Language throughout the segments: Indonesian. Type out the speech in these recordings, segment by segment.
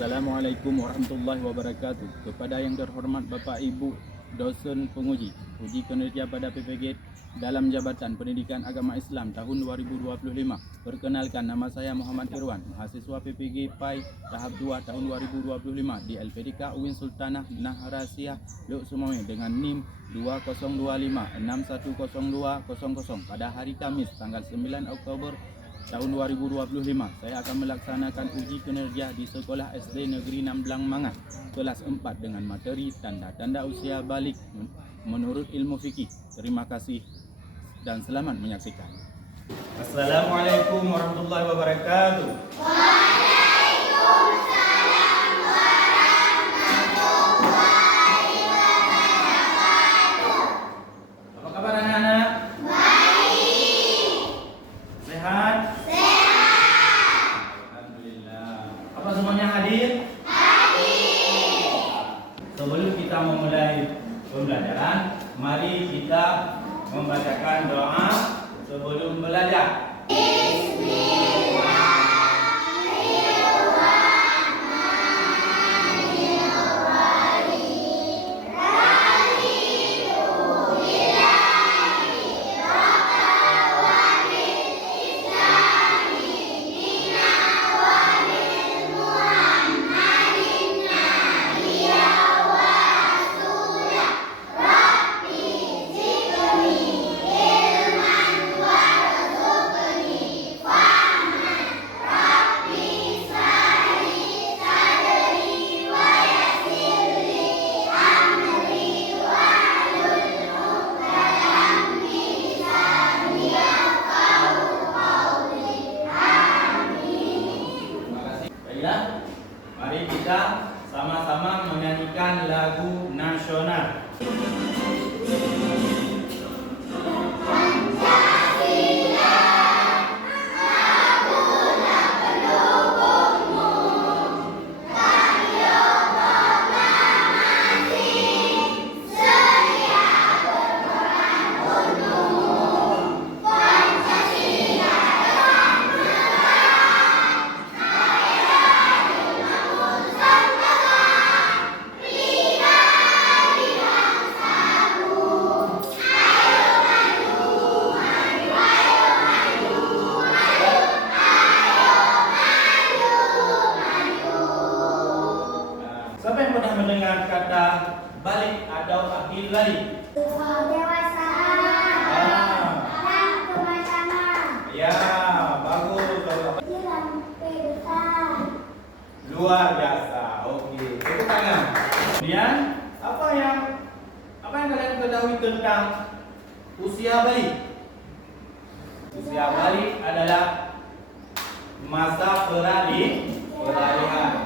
Assalamualaikum warahmatullahi wabarakatuh. Kepada yang terhormat Bapak Ibu dosen penguji uji kinerja pada PPG dalam Jabatan Pendidikan Agama Islam tahun 2025. Perkenalkan, nama saya Muhammad Irwan, mahasiswa PPG PAI tahap 2 tahun 2025 di LPDK UIN Sultanah Naharasiah Luk Sumawe dengan NIM 2025610200 pada hari Kamis tanggal 9 Oktober tahun 2025. Saya akan melaksanakan uji kinerja di Sekolah SD Negeri 6 Blang Mangat kelas 4 dengan materi tanda-tanda usia balik menurut ilmu fikih. Terima kasih dan selamat menyaksikan. Assalamualaikum warahmatullahi wabarakatuh. Waalaikumsalam warahmatullahi wabarakatuh. Apa kabar anak-anak? Baik. Sehat? Apa semuanya hadir? Hadir. Sebelum kita memulai pembelajaran, mari kita membacakan doa sebelum belajar. Baiklah, mari kita sama-sama menyanyikan lagu nasional. Siapa yang pernah mendengar kata balik atau akhir balik? Kedewasaan dan kematangan. Ya, bagus. Hilang kehidupan. Luar biasa. Oke, tepuk tangan. Kemudian apa yang kalian ketahui tentang usia balik? Usia balik adalah masa peralihan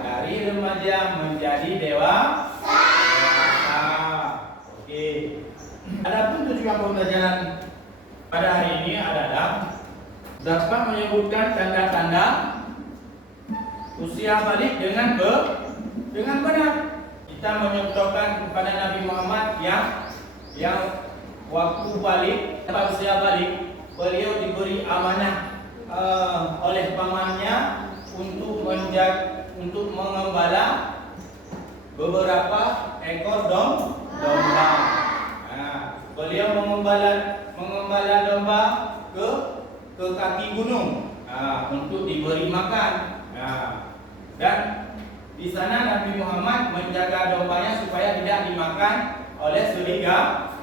dari remaja menjadi dewasa. Oke. Adapun tujuan pembelajaran pada hari ini adalah dapat menyebutkan tanda-tanda usia balik dengan benar. Kita menyebutkan kepada Nabi Muhammad yang waktu balik atau usia balik, beliau diberi amanah oleh pamannya untuk mengembala beberapa ekor domba. Beliau mengembala domba ke kaki gunung untuk diberi makan. Dan di sana Nabi Muhammad menjaga dombanya supaya tidak dimakan oleh serigala.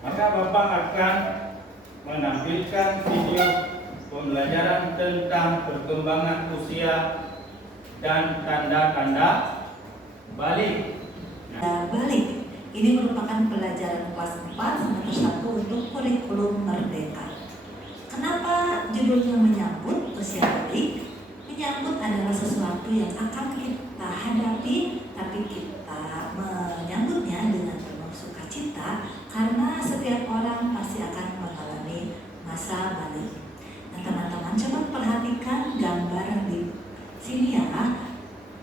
Maka Bapak akan menampilkan video pembelajaran tentang perkembangan usia dan tanda-tanda balik. Balik ini merupakan pelajaran kelas 4 semester 1 untuk kurikulum merdeka. Kenapa judulnya menyambut usia balik? Menyambut adalah sesuatu yang akan kita hadapi, tapi kita menyambutnya dengan penuh sukacita karena setiap orang pasti akan mengalami masa balik. Nah, teman-teman coba perhatikan gambar di sini ya.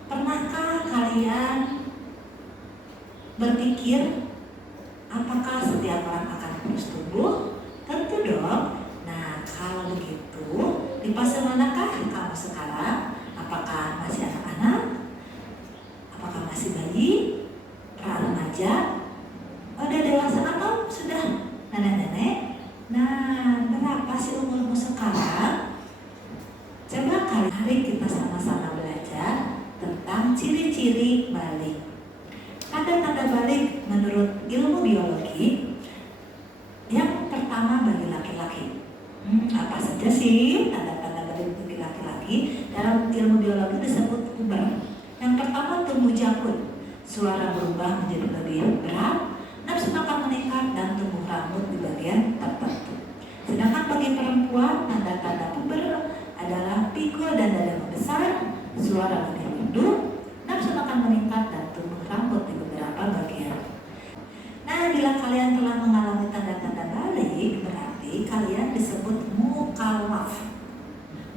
Pernahkah kalian berpikir apakah setiap orang akan terus tumbuh? Tentu dong. Nah, kalau begitu, di fase manakah kamu sekarang? Apakah masih anak-anak? sih tanda-tanda bagi laki-laki dalam ilmu biologi disebut puber. Yang pertama tumbuh janggut, suara berubah menjadi lebih berat, nafsu makan meningkat dan tumbuh rambut di bagian tertentu. Sedangkan bagi perempuan tanda-tanda puber adalah pikul dan dada membesar, suara lebih merdu, nafsu makan meningkat dan tumbuh rambut di beberapa bagian. Nah, bila kalian telah mengalami tanda-tanda balik, berarti kalian disebut mukallaf.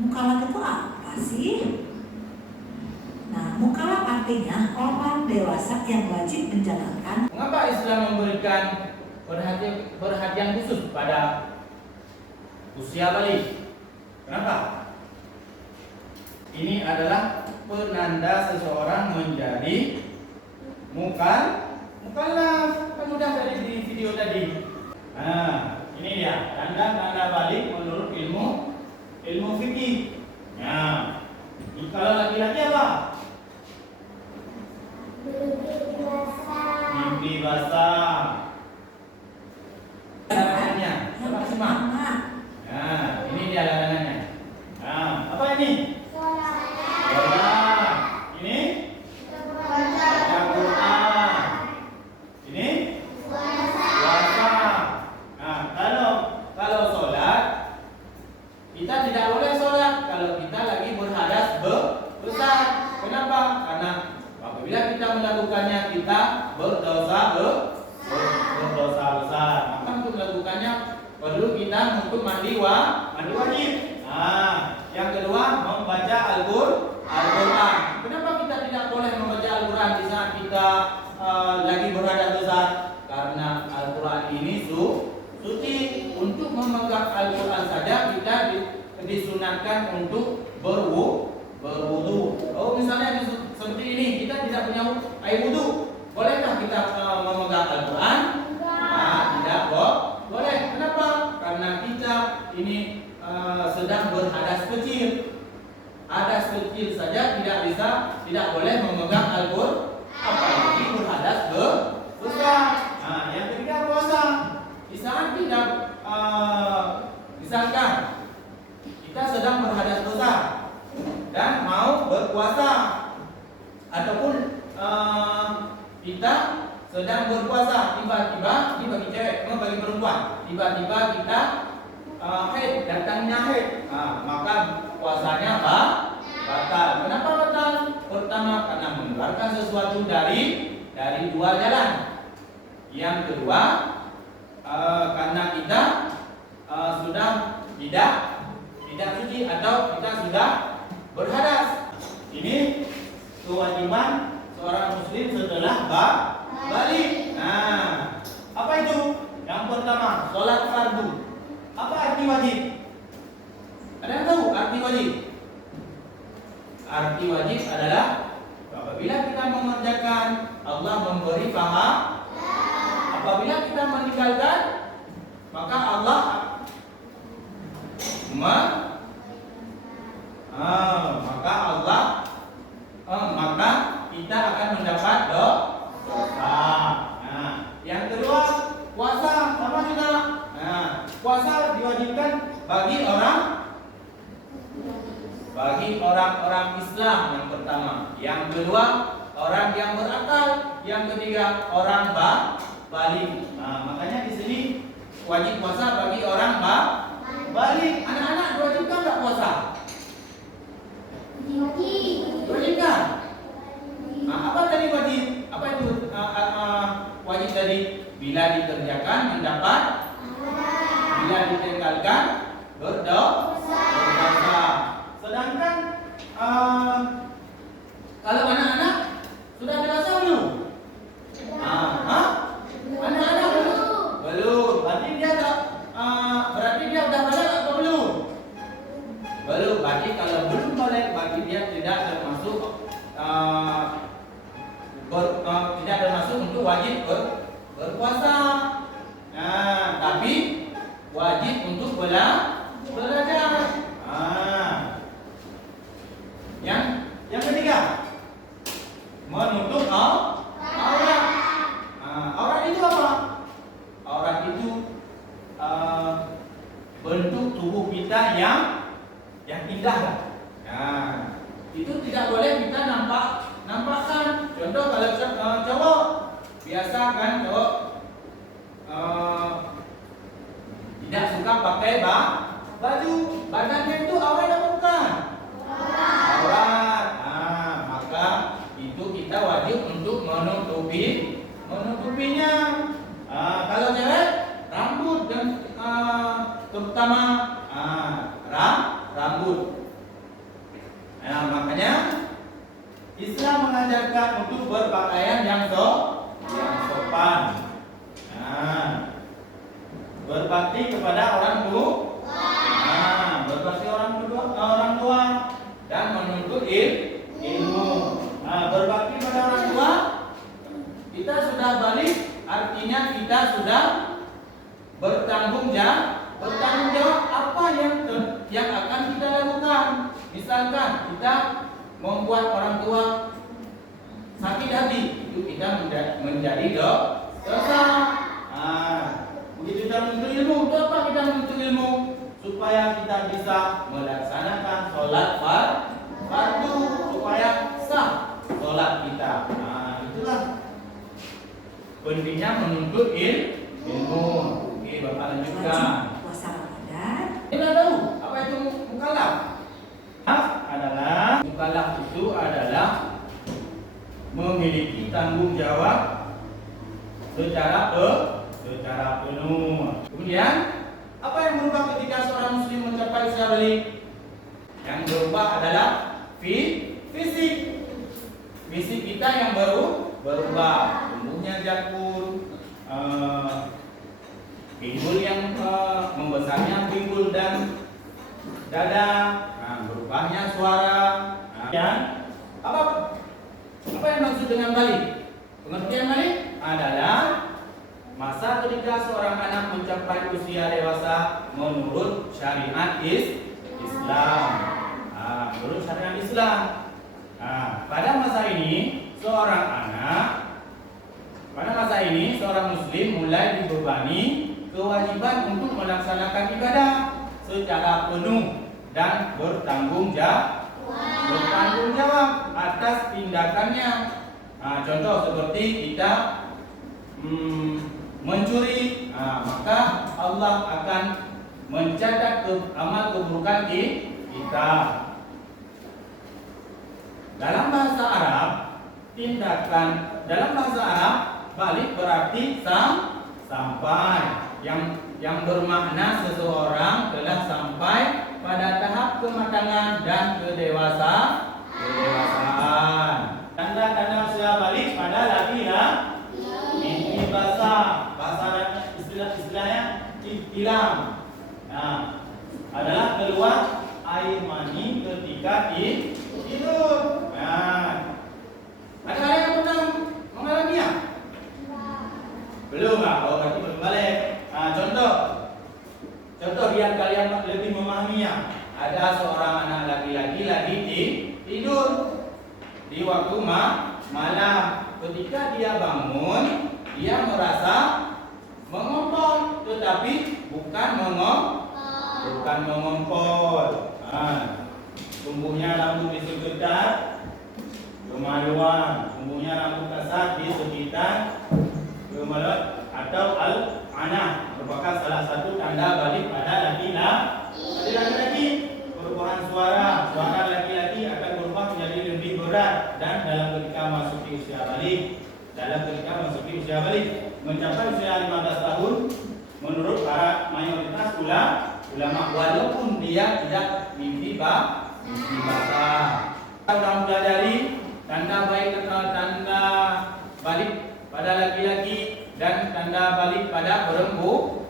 Mukallaf itu apa sih? Nah, mukallaf artinya orang dewasa yang wajib menjalankan. Mengapa Islam memberikan perhatian khusus pada usia balik? Kenapa? Ini adalah penanda seseorang menjadi mukallaf. Kan sudah tadi di video tadi. Nah, ini dia tanda-tanda balik menurut ilmu fikih. Nah, kalau laki-laki apa? Mimpi basah. Larangannya, coba simak. Nah, ini dia larangannya. Nah, apa ini? Sholat. Ini? Baca Quran. Ini? Puasa. Nah, kalau sholat, kita tidak boleh sholat kalau kita lagi berhadas besar. Kenapa? Karena apabila kita melakukannya kita berdosa besar. Maka untuk melakukannya perlu kita untuk mandi wajib. Nah, yang kedua membaca Al-Quran. Kenapa kita tidak boleh membaca Al-Quran di saat kita lagi berhadas besar? Karena Al-Quran ini suci. Untuk memegang Al-Quran saja kita disunatkan untuk berwudu. Oh, misalnya seperti ini kita tidak punya air wudu, bolehkah kita memegang Al-Quran? Nah, tidak boleh. Kenapa? Karena kita ini sedang berhadas kecil. Hadas kecil saja tidak boleh memegang Al-Quran, apalagi berhadas besar. Nah, yang ketiga puasa. Di saat kita misalkan kita sedang berhadas besar dan mau berpuasa, ataupun kita sedang berpuasa, tiba-tiba ini bagi cewek, bagi perempuan, tiba-tiba kita haid, datangnya haid, maka puasanya batal. Kenapa batal? Pertama, karena mengeluarkan sesuatu dari dua jalan. Yang kedua, karena kita sudah tidak suci atau kita sudah berhadas. Ini kewajiban seorang muslim setelah balik. Nah, apa itu? Yang pertama, sholat fardu. Apa arti wajib? Ada yang tahu arti wajib? Arti wajib adalah apabila kita mengerjakan, Allah memberi pahala. Apabila kita meninggalkan, maka Allah maka kita akan mendapat dosa. Nah, yang kedua puasa sama juga. Nah, puasa diwajibkan bagi orang-orang Islam yang pertama. Yang kedua orang yang berakal. Yang ketiga orang balik. Nah, makanya di sini wajib puasa bagi orang balik. Anak-anak diwajibkan nggak puasa? Diwajibkan. Nah, apa tadi wajib? Apa itu wajib tadi? Bila dikerjakan mendapat, bila ditinggalkan berdosa. Sedangkan kalau anak-anak sudah dewasa belum? Anak-anak belum. Berarti dia udah balik atau belum? Belum. Berarti kalau belum balik, berarti dia tidak termasuk tidak termasuk untuk wajib berpuasa. Nah, tapi wajib untuk belajar. Yang ketiga, menutup aurat. Aurat itu apa? Aurat itu bentuk tubuh kita yang yang indah lah. Nah, itu tidak boleh kita nampakkan. Contoh kalau cowok biasa kan cowok tidak suka pakai baju, badannya itu awet atau bukan? Aurat. Nah, maka itu kita wajib untuk menutupinya. Kalau cewek rambut dan terutama rambut. Nah, makanya Islam mengajarkan untuk berpakaian yang sopan. Nah, berbakti kepada orang tua. Nah, berbakti orang tua dan menuntut ilmu. Nah, berbakti pada orang tua, kita sudah balik, artinya kita sudah bertanggung jawab apa yang akan kita lakukan. Misalkan kita membuat orang tua sakit hati, itu kita menjadi dosa. Begitu kita menuntut ilmu, untuk apa kita menuntut ilmu? Supaya kita bisa melaksanakan sholat fardu, supaya sah sholat kita. Itulah pentingnya menuntut ilmu. Oke, Bapak lanjutkan. Puasa Ramadan. Kita tahu apa itu mukallaf? Mukallaf itu adalah memiliki tanggung jawab secara penuh. Kemudian, apa yang berubah ketika seorang muslim mencapai usia balik? Yang berubah adalah fisik. Fisik kita yang berubah. Tubuhnya jakun, pinggul yang membesarnya pinggul dan dada, berubahnya suara. Dan apa yang maksud dengan balik? Pengertian balik adalah masa ketika seorang anak mencapai usia dewasa menurut syariat Islam. Menurut syariat Islam. Pada masa ini seorang muslim mulai dibebani kewajiban untuk melaksanakan ibadah secara penuh dan bertanggung jawab atas tindakannya. Contoh seperti kita mencuri, maka Allah akan mencatat amal keburukan kita. Dalam bahasa Arab, balik berarti sampai, yang bermakna seseorang telah sampai pada tahap kematangan dan kedewasaan. Tanda-tanda usia balik pada laki-laki ini bahasa istilahnya ihtilam. Adalah keluar air mani ketika tidur. Ada yang pernah mengalaminya? Belum, berarti belum balik. Contoh biar kalian lebih memahaminya. Ada seorang anak laki-laki lagi tidur di waktu malam. Ketika dia bangun, dia merasa mengompol, tetapi bukan mengompol. Tumbuhnya rambut di sekitar kemaluan, tumbuhnya rambut kasar di sekitar kemaluan atau al-anah, merupakan salah satu tanda balik pada laki-laki. Perubahan suara laki-laki akan berubah menjadi lebih berat dan dalam ketika memasuki usia balik mencapai usia 15 tahun menurut para mayoritas ulama, walaupun dia tidak mimpi basah. Kita sudah mempelajari tanda balik pada laki-laki dan tanda balik pada perempuan.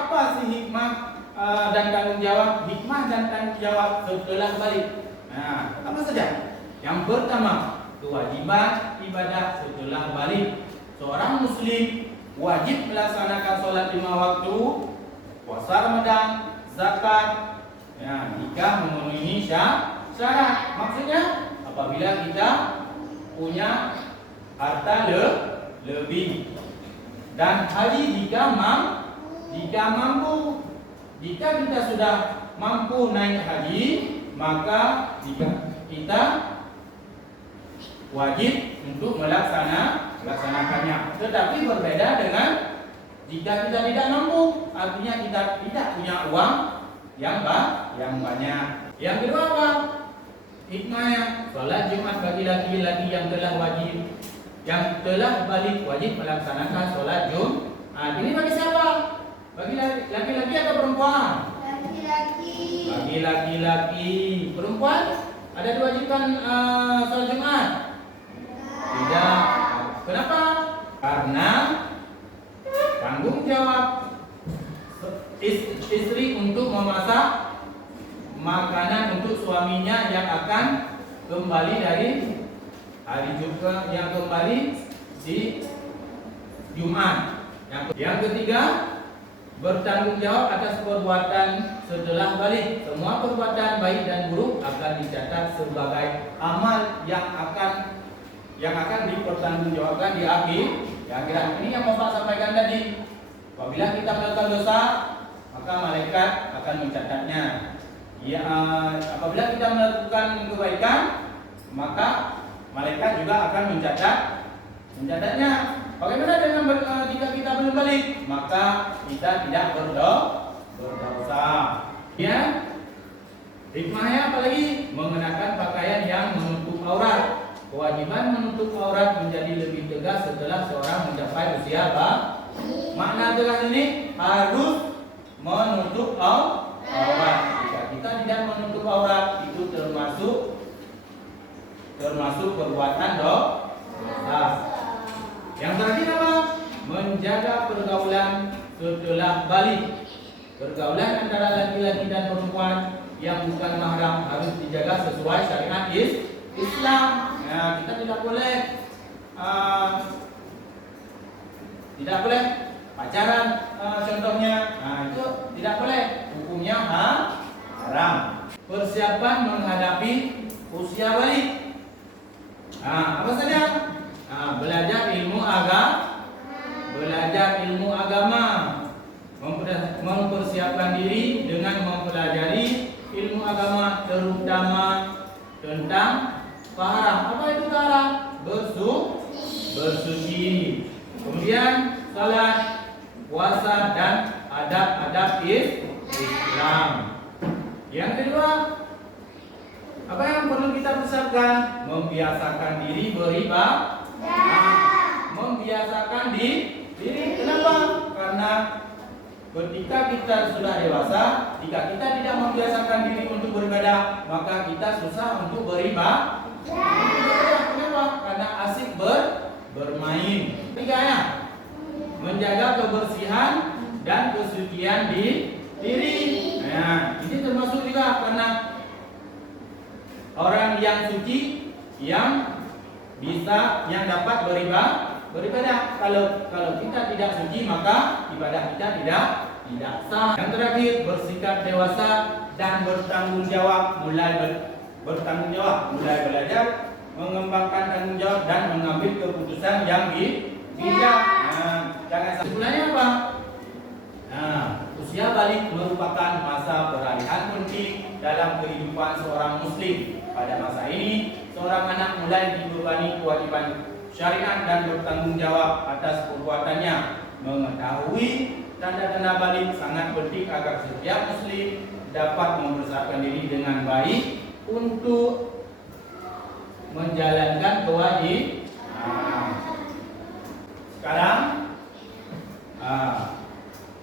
Apa sih hikmah dan tanggung jawab? Hikmah dan tanggung jawab setelah balik. Apa saja? Yang pertama, kewajiban ibadah setelah balik. Seorang muslim wajib melaksanakan sholat 5 waktu, puasa Ramadan, zakat, jika memenuhi syarat. Maksudnya apabila kita punya harta lebih, dan haji jika mampu. Jika kita sudah mampu naik haji, maka kita wajib untuk melaksanakannya. Tetapi berbeda dengan jika kita tidak mampu, artinya kita tidak punya uang yang banyak. Yang kedua apa? Hikmahnya, salat Jumat bagi laki-laki yang telah balik wajib melaksanakan salat Jumat. Ini bagi siapa? Bagi laki-laki atau perempuan? Laki-laki. Bagi laki-laki. Perempuan ada diwajibkan salat Jumat? Tidak. Kenapa? Karena tanggung jawab istri untuk memasak makanan untuk suaminya yang akan kembali dari hari Jumat, yang kembali di Jumat. Yang ketiga, bertanggung jawab atas perbuatan setelah balik. Semua perbuatan baik dan buruk akan dicatat sebagai amal yang akan dipertanggungjawabkan di akhirat. Ini yang mau Pak sampaikan tadi. Apabila kita melakukan dosa, maka malaikat akan mencatatnya. Ya, apabila kita melakukan kebaikan, maka malaikat juga akan mencatatnya. Bagaimana dengan jika kita belum balik? Maka kita tidak berdosa. Ya, hikmahnya apalagi mengenakan pakaian yang menutup aurat. Kewajiban menutup aurat menjadi lebih tegas setelah seorang mencapai usia makna tegas ini harus menutup aurat. Jika kita tidak menutup aurat, itu termasuk perbuatan dosa. Yang terakhir apa? Menjaga pergaulan setelah balik. Pergaulan antara laki-laki dan perempuan yang bukan mahram harus dijaga sesuai syariat Islam. Ya, kita tidak boleh pacaran, contohnya. Nah, itu tidak boleh, hukumnya haram. Persiapan menghadapi usia balik. Nah, apa saja? Nah, belajar ilmu agama, mempersiapkan diri dengan mempelajari ilmu agama, terutama tentang taharah. Apa itu taharah? Bersuci. Kemudian salat, puasa, dan adab-adab Islam. Yang kedua, apa yang perlu kita persiapkan? Membiasakan diri beribadah. Membiasakan diri. Kenapa? Karena ketika kita sudah dewasa, jika kita tidak membiasakan diri untuk beribadah, maka kita susah untuk beribadah. Kenapa? Karena asik bermain. Tiga, menjaga kebersihan dan kesucian diri. Nah, ini termasuk juga karena orang yang suci yang dapat beribadah. Kalau kita tidak suci, maka ibadah kita tidak sah. Yang terakhir, bersikap dewasa dan bertanggung jawab, mulai belajar, mengembangkan tanggung jawab dan mengambil keputusan yang bijak. Nah, jangan kesimpulannya apa? Nah, usia balik merupakan masa peralihan penting dalam kehidupan seorang muslim. Pada masa ini, seorang anak mulai dibebani kewajiban syariat dan bertanggung jawab atas perbuatannya. Mengetahui tanda-tanda balik sangat penting agar setiap muslim dapat mempersiapkan diri dengan baik untuk menjalankan kewajiban. Sekarang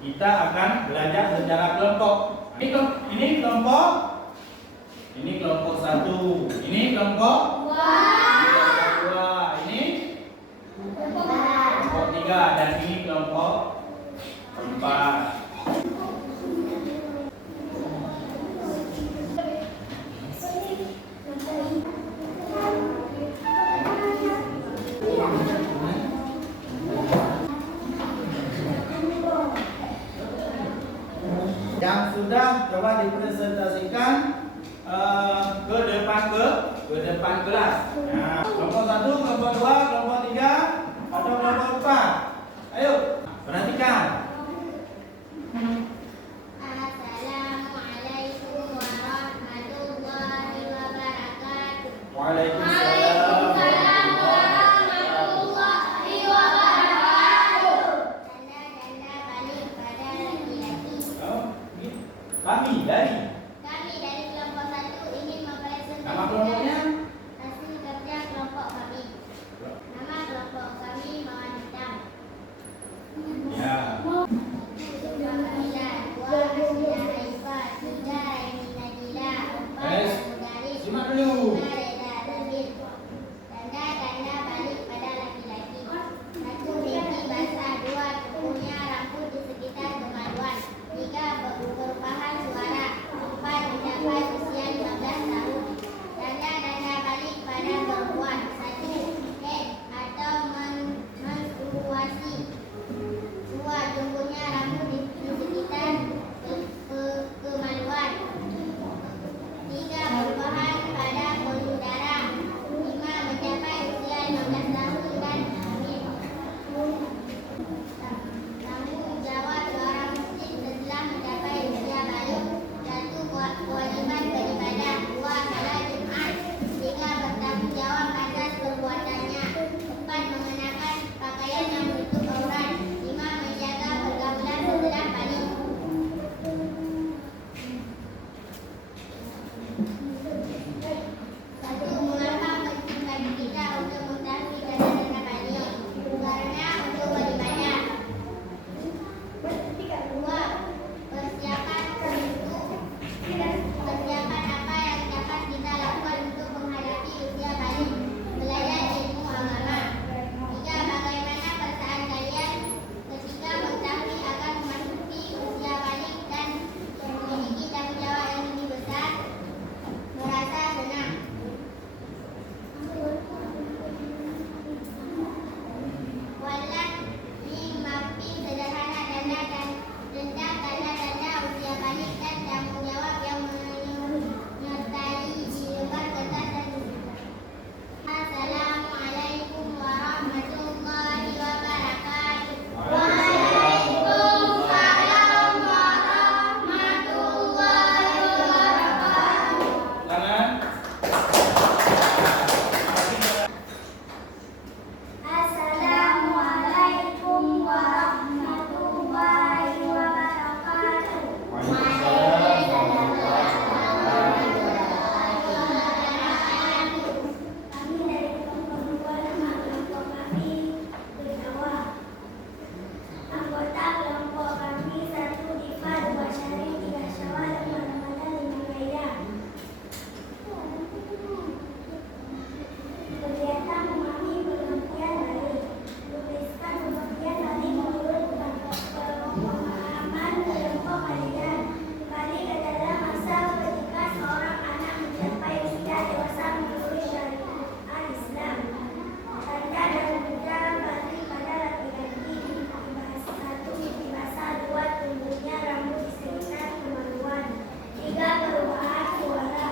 kita akan belajar secara kelompok. Ini kelompok 1, ini kelompok 2, ini kelompok 3, dan ini kelompok 4. Yang sudah coba dipresentasikan ke depan kelas. Nah, kelompok 1, kelompok 2, kelompok 3, atau kelompok 4. Ayo, perhatikan. Assalamualaikum Waalaikumsalam warahmatullahi wabarakatuh. Tanda-tanda balik pada laki-laki. Kami dari Kelompok 1 ingin mempresentasikan nama kelompoknya. hasil kerja kelompok kami. Nama kelompok kami Mawar Hitam. Ya. Simak dulu. Tanda-tanda balik pada laki-laki. 1. Tinggi basah. 2. Tumbuhnya rambut di sekitar kemaluan. 3. Perubahan suara. 4. Mencapai usia 15 tahun. Tanda-tanda balik pada perempuan. 1. Head atau menstruasi. 2. Tumbuhnya rambut di sekitar kemaluan. 3. Perubahan pada pembuluh darah. 5. Mencapai usia 15 tahun dan hamil. Tanggung jawab seorang muslim setelah mencapai usia balik. 1. Kewajiban beribadah. 2. Salat Jumat. 3. Bertanggung jawab atas perbuatannya. 4. Mengenakan pakaian yang menutup aurat. 5. Menjaga pergaulan setelah balik. 1. Mengapa penting bagi kita untuk mengetahui tanda-tanda balik? Karena untuk beribadah. 2. Persiapan apa yang dapat kita lakukan untuk menghadapi usia balik? Belajar ilmu agama. 3. Bagaimana perasaan kalian ketika mengetahui akan memasuki usia balik dan memiliki tanggung jawab yang lebih besar? Merasa senang. Walah mapping sederhana tentang tanda-tanda usia balik dan tanggung jawab yang menyertai di lembar kertas dan Assalamualaikum warahmatullahi wabarakatuh. Waalaikumsalam warahmatullahi wabarakatuh. Tangan. Assalamualaikum warahmatullahi wabarakatuh. Kami dari kelompok 2, nama kelompok kami Berdawa. Anggota kelompok kami 1 Diva, 2 Syarif, 3 Syawal, 4 Ramadan, 5 Laila. Kegiatan memahami pengertian balik. Tuliskan pengertian balik menurut pemahaman kelompok kalian. Balik adalah masa ketika seorang anak mencapai usia dewasa menurut syariat Islam. Tanda dan benda balik pada laki-laki. 1. Gigi basah. 2. Tumbuhnya rambut di sekitar kemaluan. 3. Perubahan suara.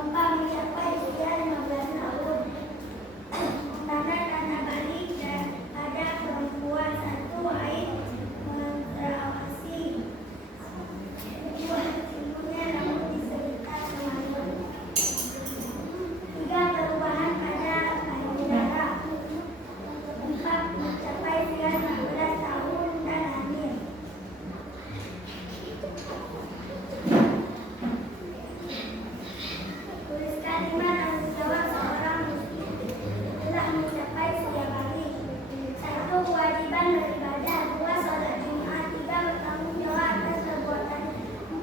4. Mencapai usia 15 tahun. Tanda-tanda balik dan pada perempuan. 1. Haid menstruasi. 2. Tumbuhnya rambut di sekitar kemaluan. 3. Perubahan pada pembuluh darah. 4. Mencapai usia 16 tahun dan hamil. Tuliskan 5 tanggung jawab seorang muslim telah mencapai usia balik. 1. Kewajiban beribadah. 2. Salat Jumat. 3. Bertanggung jawab atas perbuatan.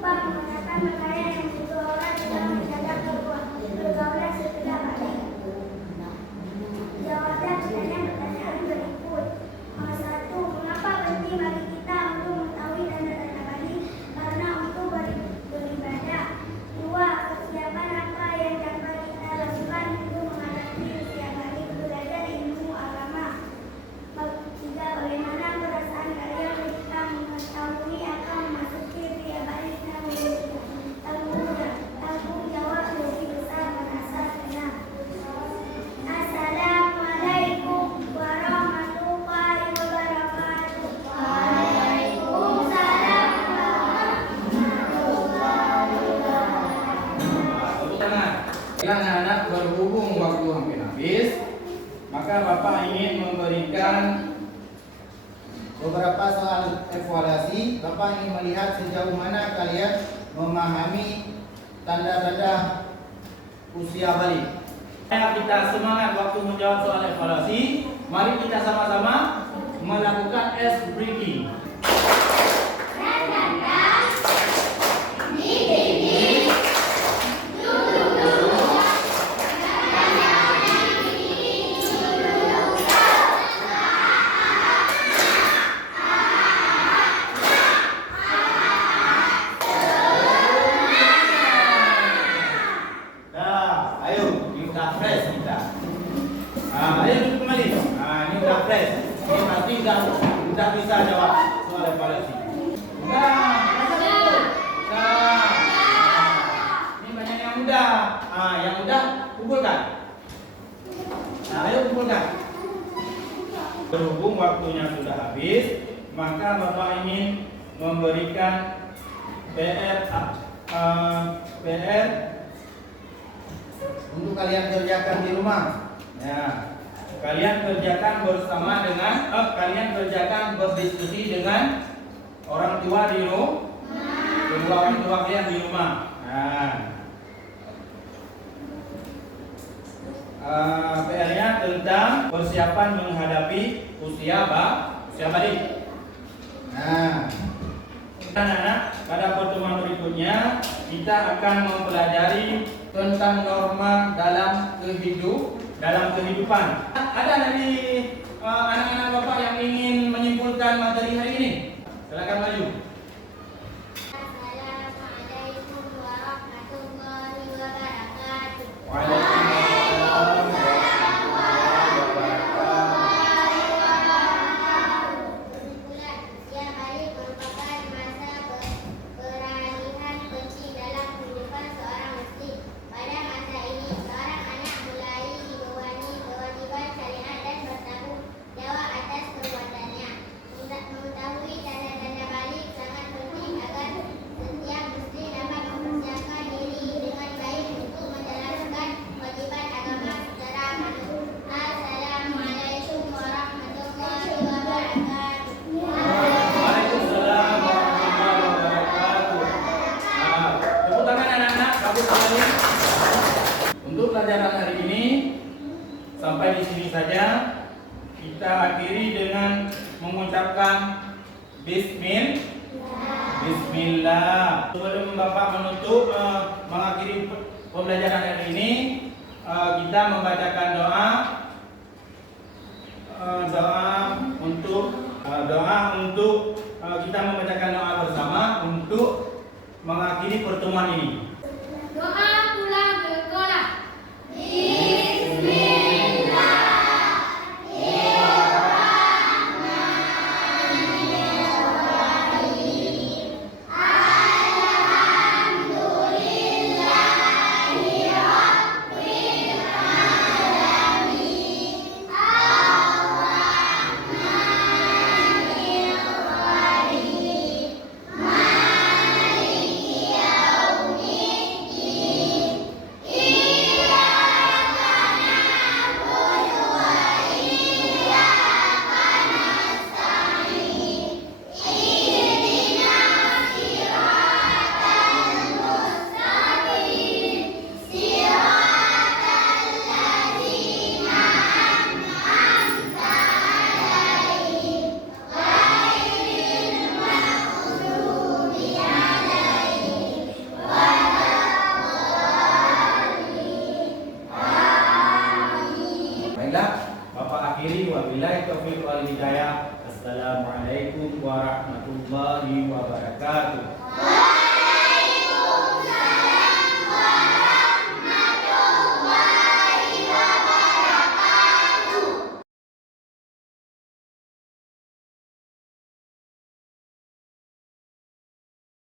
4. Mengenakan pakaian yang menutup aurat. 5. Menjaga pergaulan setelah balik. Jawablah pertanyaan berikut. 1. Mengapa penting bagi kita untuk mengetahui tanda-tanda balik? Karena untuk beribadah. 2. Persiapan apa yang dapat kita lakukan untuk menghadapi usia balik? Belajar ilmu agama. 3. Bagaimana perasaan kalian ketika mengetahui akan memasuki usia balik dan memiliki tanggung jawab lebih besar? Merasa senang. Assalamualaikum warahmatullahi wabarakatuh. Waalaikumsalam warahmatullahi wabarakatuh. Tangan. Anak-anak berhubung waktu maka Bapak ingin memberikan beberapa soal evaluasi. Bapak ingin melihat sejauh mana kalian memahami tanda-tanda usia balik. Kita semangat waktu menjawab soal evaluasi. Mari kita sama-sama melakukan ice breaking. Udah bisa jawab soal evaluasi. Ini banyak yang mudah. Yang mudah kumpulkan. Ayo kumpulkan. Berhubung waktunya sudah habis, maka Bapak ingin memberikan PR untuk kalian kerjakan di rumah. Ya. Kalian kerjakan bersama dengan kalian kerjakan berdiskusi dengan orang tua di rumah, kedua orang tua kalian di rumah. PR-nya tentang persiapan menghadapi usia balik. Anak-anak, pada pertemuan berikutnya kita akan mempelajari tentang norma dalam kehidupan. Ada dari anak-anak Bapak yang ingin menyimpulkan materi hari ini? Silakan maju. Assalamualaikum warahmatullahi wabarakatuh. Waalaikumsalam warahmatullahi wabarakatuh. Kesimpulan, usia balik merupakan masa peralihan penting dalam kehidupan seorang muslim. Pada masa ini, seorang anak mulai dibebani kewajiban syariat dan bertanggung jawab atas perbuatannya. Mengetahui tanda-tanda balik sangat penting agar setiap muslim dapat mempersiapkan diri dengan baik untuk menjalankan kewajiban agama secara penuh. Assalamualaikum warahmatullahi wabarakatuh. Waalaikumsalam warahmatullahi wabarakatuh. Tepuk tangan anak-anak, bagus sekali. Untuk pelajaran hari ini sampai di sini saja. Kita akhiri dengan mengucapkan Bismillah. Sebelum Bapak menutup mengakhiri pembelajaran hari ini, kita membacakan doa untuk kita membacakan doa bersama untuk mengakhiri pertemuan ini. Doa pulang ke sekolah. Baiklah, Bapak akhiri wabillahi taufiq wal hidayah.